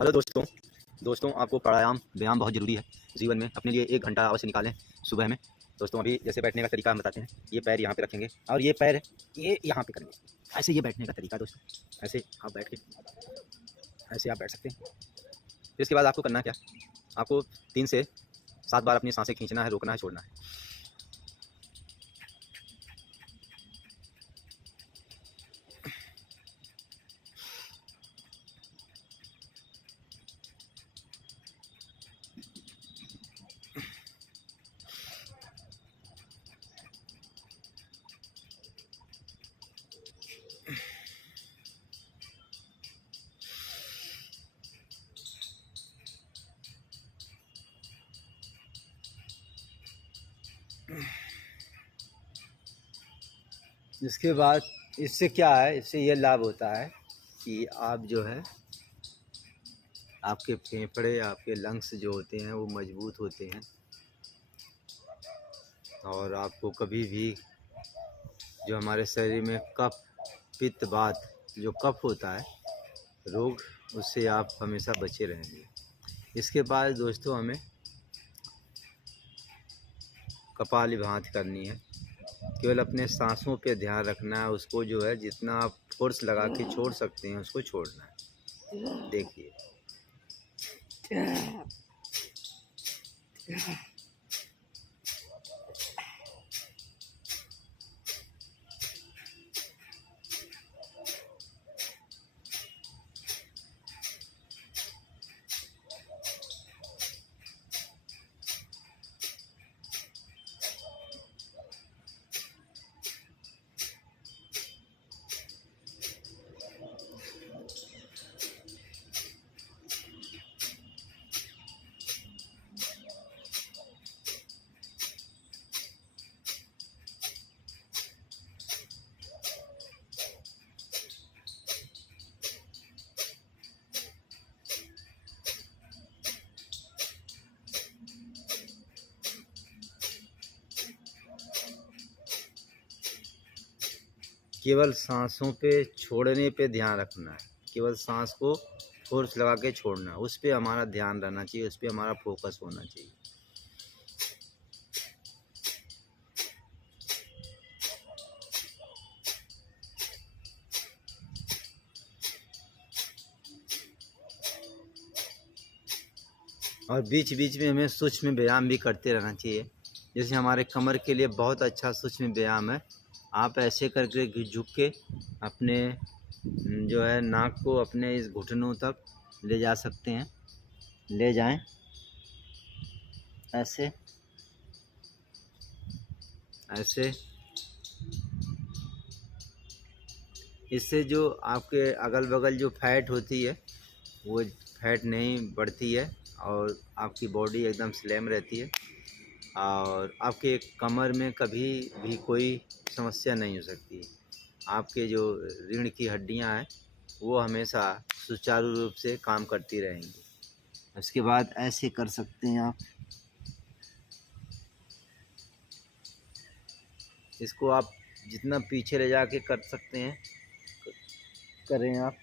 Hello दोस्तों आपको प्राणायाम व्यायाम बहुत ज़रूरी है जीवन में। अपने लिए 1 घंटा अवश्य निकालें सुबह में। दोस्तों अभी जैसे बैठने का तरीका हम बताते हैं। ये पैर यहाँ पे रखेंगे और ये पैर ये यहाँ पे करेंगे। ऐसे ये बैठने का तरीका दोस्तों। ऐसे आप बैठ के ऐसे आप बैठ सकते हैं। फिर इसके बाद आपको करना क्या, आपको 3 से 7 बार अपनी सांसें खींचना है, रोकना है, छोड़ना है। इसके बाद इससे क्या है, इससे ये लाभ होता है कि आप जो है आपके फेफड़े, आपके लंग्स जो होते हैं वो मजबूत होते हैं और आपको कभी भी जो हमारे शरीर में कफ, पित्त, वात जो कफ होता है रोग, उससे आप हमेशा बचे रहेंगे। इसके बाद दोस्तों हमें कपालभाति करनी है। केवल अपने सांसों पे ध्यान रखना है, उसको जो है जितना आप फोर्स लगा के छोड़ सकते हैं उसको छोड़ना है। देखिए केवल सांसों पे छोड़ने पे ध्यान रखना है। केवल सांस को फोर्स लगा के छोड़ना है, उस पे हमारा ध्यान रहना चाहिए, उस पे हमारा फोकस होना चाहिए। और बीच बीच में हमें सूक्ष्म व्यायाम भी करते रहना चाहिए। जैसे हमारे कमर के लिए बहुत अच्छा सूक्ष्म व्यायाम है। आप ऐसे करके झुक के अपने जो है नाक को अपने इस घुटनों तक ले जा सकते हैं, ले जाएं ऐसे ऐसे। इससे जो आपके अगल बगल जो फैट होती है वो फैट नहीं बढ़ती है और आपकी बॉडी एकदम स्लिम रहती है और आपके कमर में कभी भी कोई समस्या नहीं हो सकती। आपके जो रीढ़ की हड्डियां हैं वो हमेशा सुचारू रूप से काम करती रहेंगी। उसके बाद ऐसे कर सकते हैं आप, इसको आप जितना पीछे ले जाके कर सकते हैं करें आप।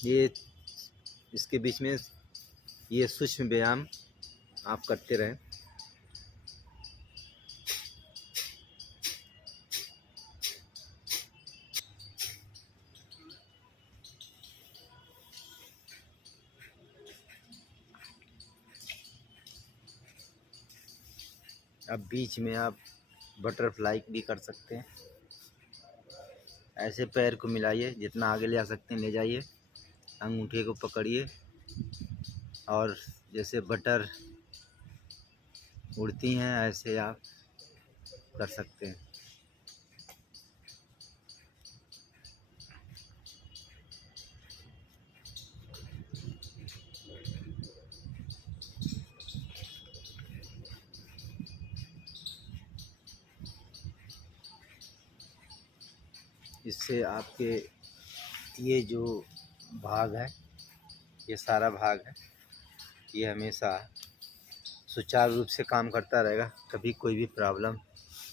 ये इसके बीच में ये सूक्ष्म व्यायाम आप करते रहें। अब बीच में आप बटरफ्लाई भी कर सकते हैं। ऐसे पैर को मिलाइए, जितना आगे ले जा सकते हैं ले जाइए, अंगूठे को पकड़िए और जैसे बटर उड़ती हैं ऐसे आप कर सकते हैं। इससे आपके ये जो भाग है ये सारा भाग है, ये हमेशा सुचारू रूप से काम करता रहेगा। कभी कोई भी प्रॉब्लम,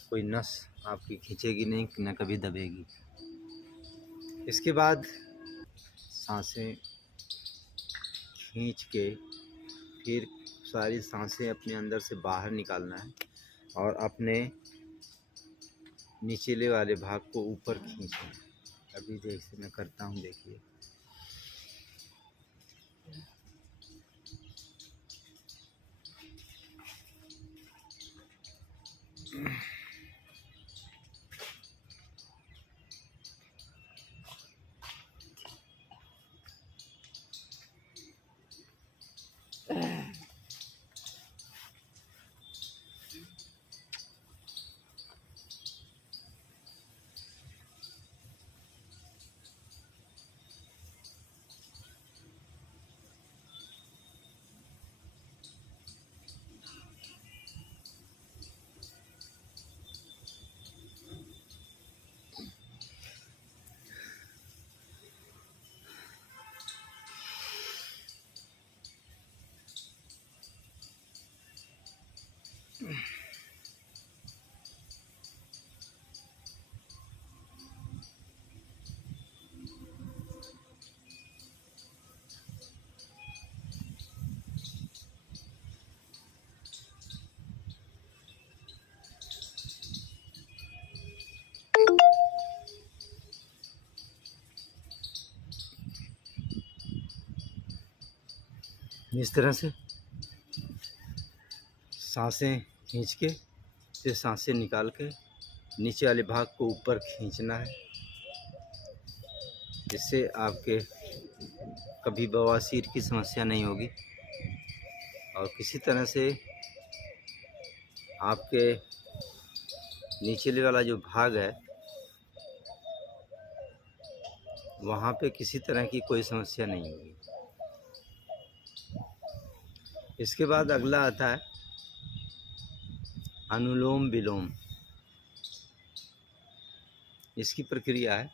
कोई नस आपकी खींचेगी नहीं, न कभी दबेगी। इसके बाद सांसें खींच के फिर सारी सांसें अपने अंदर से बाहर निकालना है और अपने निचले वाले भाग को ऊपर खींचना है। अभी जैसे मैं करता हूँ, देखिए। इस तरह से सांसें खींच के फिर सांसें निकाल के नीचे वाले भाग को ऊपर खींचना है। जिससे आपके कभी बवासीर की समस्या नहीं होगी और किसी तरह से आपके निचले वाला जो भाग है वहाँ पे किसी तरह की कोई समस्या नहीं होगी। इसके बाद अगला आता है अनुलोम विलोम। इसकी प्रक्रिया है,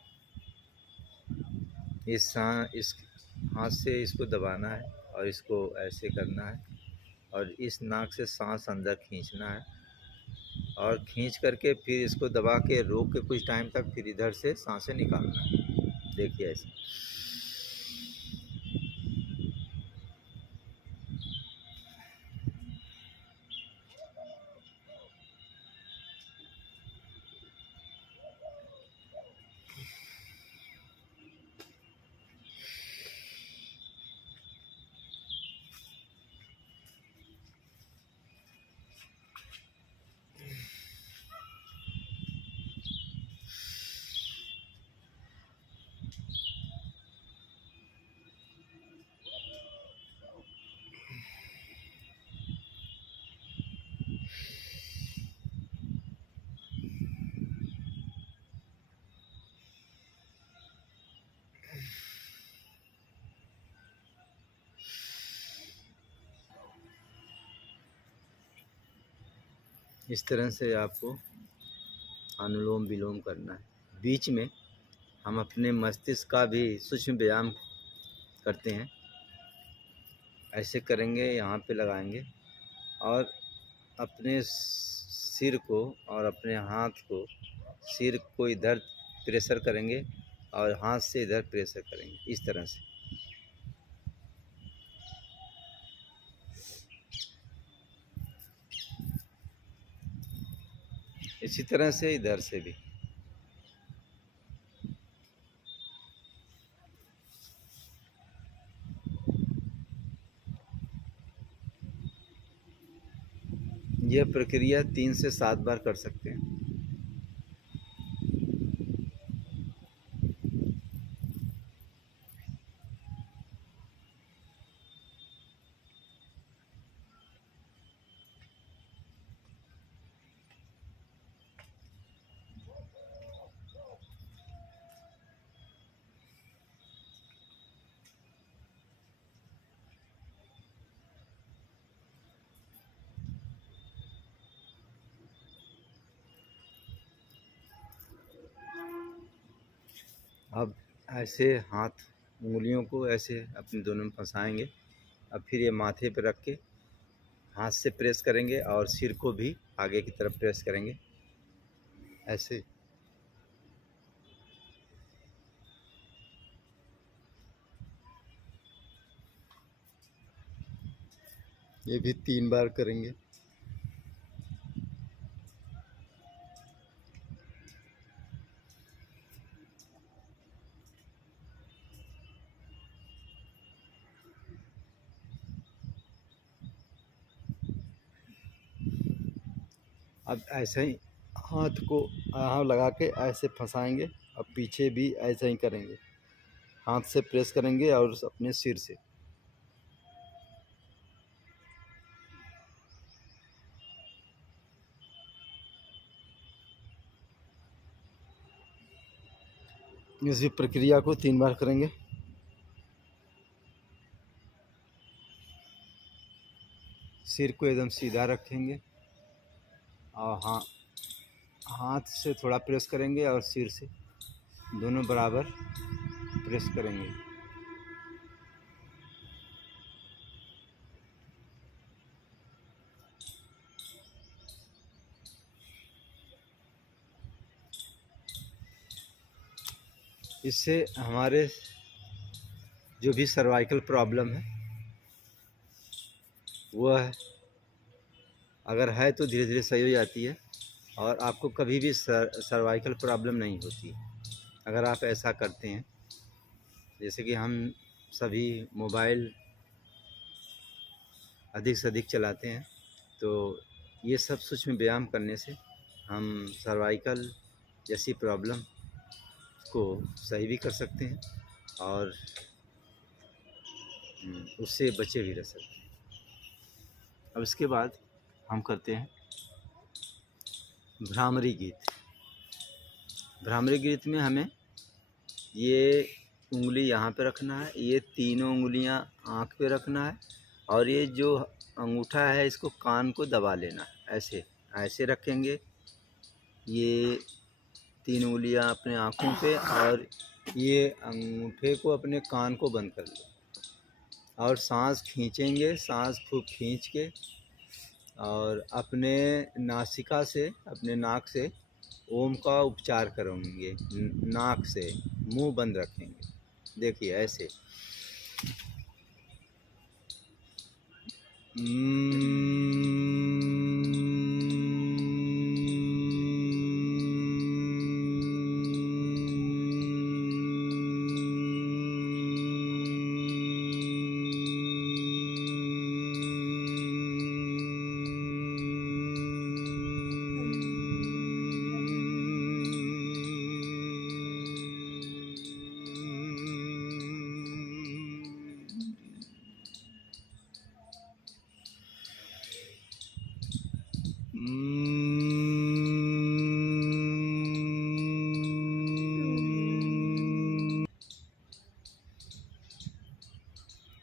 इस हाथ से इसको दबाना है और इसको ऐसे करना है और इस नाक से सांस अंदर खींचना है और खींच करके फिर इसको दबा के रोक के कुछ टाइम तक फिर इधर से सांसें निकालना है। देखिए ऐसे। इस तरह से आपको अनुलोम विलोम करना है। बीच में हम अपने मस्तिष्क का भी सूक्ष्म व्यायाम करते हैं। ऐसे करेंगे, यहाँ पे लगाएंगे और अपने सिर को और अपने हाथ को, सिर को इधर प्रेशर करेंगे और हाथ से इधर प्रेशर करेंगे, इस तरह से। इसी तरह से इधर से भी। यह प्रक्रिया 3 से 7 बार कर सकते हैं। अब ऐसे हाथ उंगलियों को ऐसे अपने दोनों में फंसाएंगे। अब फिर ये माथे पे रख के हाथ से प्रेस करेंगे और सिर को भी आगे की तरफ प्रेस करेंगे ऐसे। ये भी 3 बार करेंगे। अब ऐसे ही हाथ को यहाँ लगा के ऐसे फंसाएंगे। अब पीछे भी ऐसे ही करेंगे, हाथ से प्रेस करेंगे और अपने सिर से। इसी प्रक्रिया को 3 बार करेंगे। सिर को एकदम सीधा रखेंगे और हाथ से थोड़ा प्रेस करेंगे और सिर से दोनों बराबर प्रेस करेंगे। इससे हमारे जो भी सर्वाइकल प्रॉब्लम है वह अगर है तो धीरे धीरे सही हो जाती है और आपको कभी भी सर्वाइकल प्रॉब्लम नहीं होती है अगर आप ऐसा करते हैं। जैसे कि हम सभी मोबाइल अधिक से अधिक चलाते हैं, तो ये सब सूक्ष्म व्यायाम करने से हम सर्वाइकल जैसी प्रॉब्लम को सही भी कर सकते हैं और उससे बचे भी रह सकते हैं। अब इसके बाद हम करते हैं भ्रामरी गीत। भ्रामरी गीत में हमें ये उंगली यहाँ पे रखना है, ये तीनों उंगलियाँ आँख पे रखना है और ये जो अंगूठा है इसको कान को दबा लेना है। ऐसे ऐसे रखेंगे, ये 3 उंगलियाँ अपने आँखों पे और ये अंगूठे को अपने कान को बंद कर लो और सांस खींचेंगे। सांस खूब खींच के और अपने नासिका से, अपने नाक से ओम का उपचार करेंगे। नाक से मुंह बंद रखेंगे। देखिए ऐसे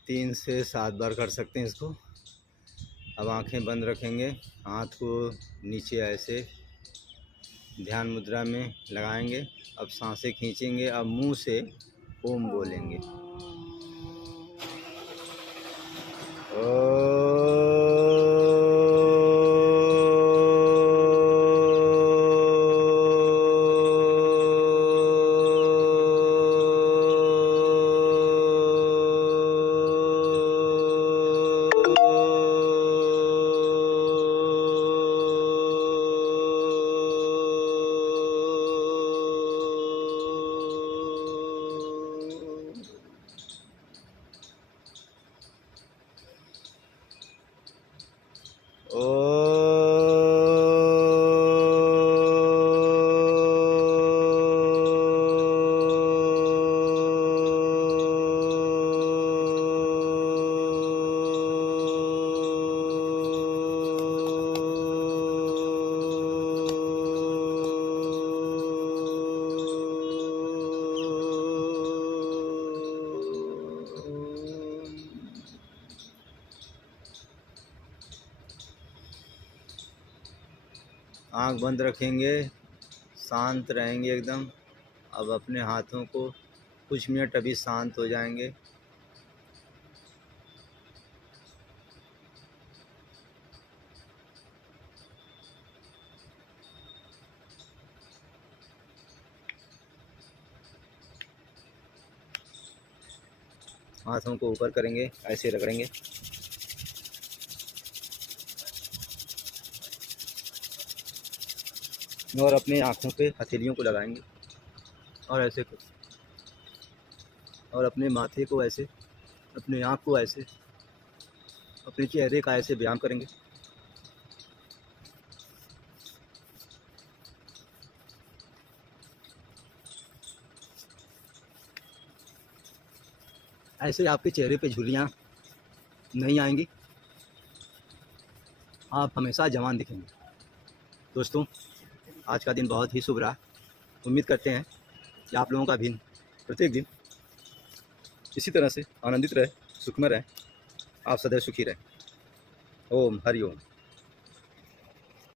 तीन से 7 बार कर सकते हैं इसको। अब आंखें बंद रखेंगे, हाथ को नीचे ऐसे ध्यान मुद्रा में लगाएंगे। अब सांसें खींचेंगे। अब मुंह से ओम बोलेंगे। आँख बंद रखेंगे, शांत रहेंगे एकदम। अब अपने हाथों को कुछ मिनट अभी शांत हो जाएंगे। हाथों को ऊपर करेंगे, ऐसे रगड़ेंगे। और अपने आँखों पे हथेलियों को लगाएंगे और ऐसे और अपने माथे को ऐसे, अपने आँख को ऐसे, अपने चेहरे का ऐसे व्यायाम करेंगे। ऐसे आपके चेहरे पे झुर्रियाँ नहीं आएंगी, आप हमेशा जवान दिखेंगे। दोस्तों, आज का दिन बहुत ही शुभ रहा। उम्मीद करते हैं कि आप लोगों का भी प्रत्येक दिन इसी तरह से आनंदित रहे, सुखमय रहे, आप सदैव सुखी रहें। ओम हरि ओम।